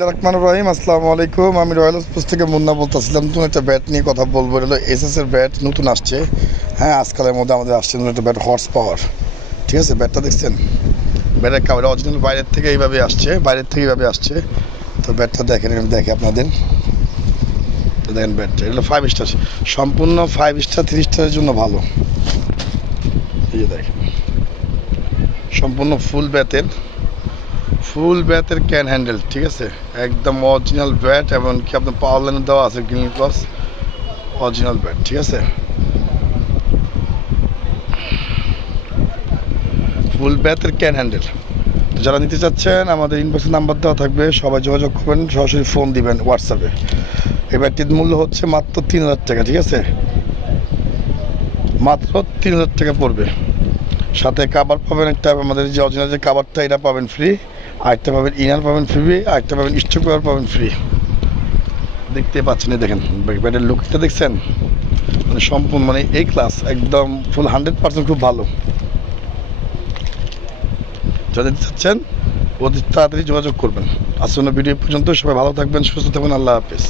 রহমান রহিম, আসসালামু আলাইকুম। আমি রয়্যাল স্পোর্টস থেকে মুন্না বলতেছিলাম। নতুন একটা ব্যাট নিয়ে কথা বলবো। এটা হলো এসএসের ব্যাট, নতুন আসছে। হ্যাঁ, আজকালের মধ্যে আমাদের আসছে নতুন একটা ব্যাট, হর্স পাওয়ার। ঠিক আছে, ব্যাটটা দেখছেন? ব্যাটের কাভার অরিজিনাল বাইরের থেকে এইভাবে আসছে। তো ব্যাটটা দেখেন, আমি দেখে আপনাদের। তো দেখেন ব্যাটটা, এগুলো 5 স্টার, সম্পূর্ণ 5 স্টার 3 স্টারের জন্য ভালো। এই যে দেখেন, সম্পূর্ণ ফুল ব্যাটের ক্যান হ্যান্ডেল। ঠিক আছে, একদম অরিজিনাল ব্যাট, এবং কি আপনার পাওয়ার লাইনে দেওয়া আছে গ্রিন প্লাস অরিজিনাল ব্যাট। ঠিক আছে, ফুল ব্যাটের ক্যান হ্যান্ডেল। তো যারা নিতে চাচ্ছেন, আমাদের ইনবক্সে নাম্বার দেওয়া থাকবে, সবাই যোগাযোগ করবেন, সরাসরি ফোন দিবেন হোয়াটসঅ্যাপে। এই ব্যাটটির মূল্য হচ্ছে মাত্র 3000 টাকা। ঠিক আছে, মাত্র 3000 টাকা পড়বে। সাথে কাভার পাবেন একটা, আমাদের যে অরিজিনাল যে কাভারটা, এটা পাবেন ফ্রি। আরেকটা পাবেন ইনার পাবেন ফ্রি, আরেকটা পাবেন স্টোক কভার পাবেন ফ্রি। দেখতে পাচ্ছেন, এই দেখেন ব্যাটের লুকটা দেখছেন, মানে সম্পূর্ণ মানে এই ক্লাস, একদম ফুল 100% খুব ভালো। যারা দিতে চাচ্ছেন অতি তাড়াতাড়ি যোগাযোগ করবেন। আসন্ন ভিডিও পর্যন্ত সবাই ভালো থাকবেন, সুস্থ থাকবেন। আল্লাহ হাফেজ।